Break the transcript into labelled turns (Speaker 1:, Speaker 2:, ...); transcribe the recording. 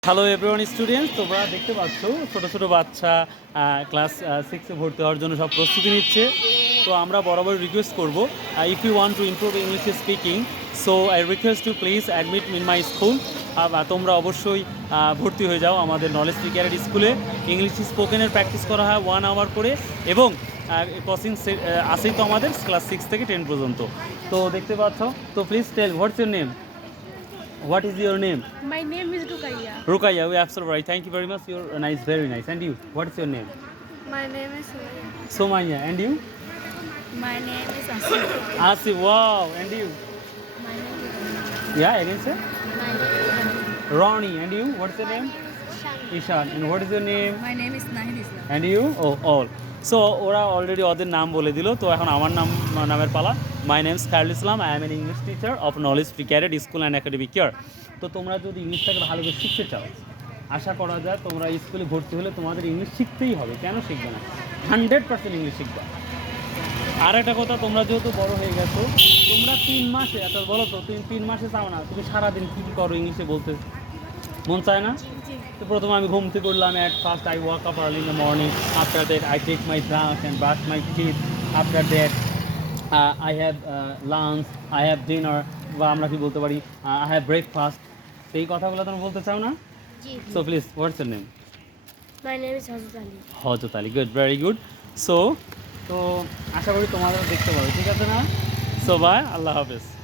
Speaker 1: Hello everyone students, তোমরা দেখতে পাচ্ছ ছোটো ছোটো বাচ্চা ক্লাস 6-এ ভর্তি হওয়ার জন্য সব প্রস্তুতি নিচ্ছে। তো আমরা বরাবর রিকোয়েস্ট করব, if you want to improve English speaking, so I request to please admit in my school. তোমরা অবশ্যই ভর্তি হয়ে যাও আমাদের নলেজ স্পিক ক্যারেট স্কুলে। ইংলিশ স্পোকেনের প্র্যাকটিস করা হয় 1 আওয়ার করে, এবং কোচিং আছেই তো আমাদের ক্লাস 6 থেকে 10 পর্যন্ত। তো দেখতে পাচ্ছ। তো please tell what's your name? What is your name?
Speaker 2: My name is Rukaiya.
Speaker 1: Rukaiya, we absolutely right. Thank you very much. You're nice, very nice. And you? What is your name?
Speaker 2: My name is Sumaya.
Speaker 1: Somaya. And you?
Speaker 2: My name is Asif.
Speaker 1: Asif. Wow. And you?
Speaker 2: My name is
Speaker 1: Yeah, again sir.
Speaker 2: My name
Speaker 1: Ronnie. And you? What's your name?
Speaker 2: is
Speaker 1: Ishan. And what is your name?
Speaker 2: My name is Nahid Islam.
Speaker 1: And you? Oh, all. So ওরা already ওদের নাম বলে দিল, তো এখন আমার নামের পালা। My name's Khairul Islam. I am an English teacher of knowledge free carat school and academic care. তো তোমরা যদি ইংলিশটাকে ভালো করে শিখতে চাও, আশা করা যায় তোমরা স্কুলে ভর্তি হলে তোমাদের ইংলিশ শিখতেই হবে। কেন শিখবে না? 100% ইংলিশ শিখবে। আর একটা কথা, তোমরা যেহেতু বড় হয়ে গেছো, তোমরা 3 মাসে, একটা বলো তো, তুমি 3 মাসে চাও না তুমি সারাদিন কী কী করো ইংলিশে বলতে মন চায় না? তো প্রথমে আমি ঘুম থেকে উঠলাম, at first I woke up early in the morning, after that I take my brush and brush my teeth, after that I have lunch, I have dinner, বা আমরা কি বলতে পারি, I have breakfast। এই কথাগুলো তোমরা বলতে চাও না? So please, what's your name?
Speaker 2: My name is Hazrat Ali.
Speaker 1: হজরত আলী। Good, very good. তো আশা করি তোমাদের দেখতে পাবে, ঠিক আছে না? সো বাই, আল্লাহ হাফেজ।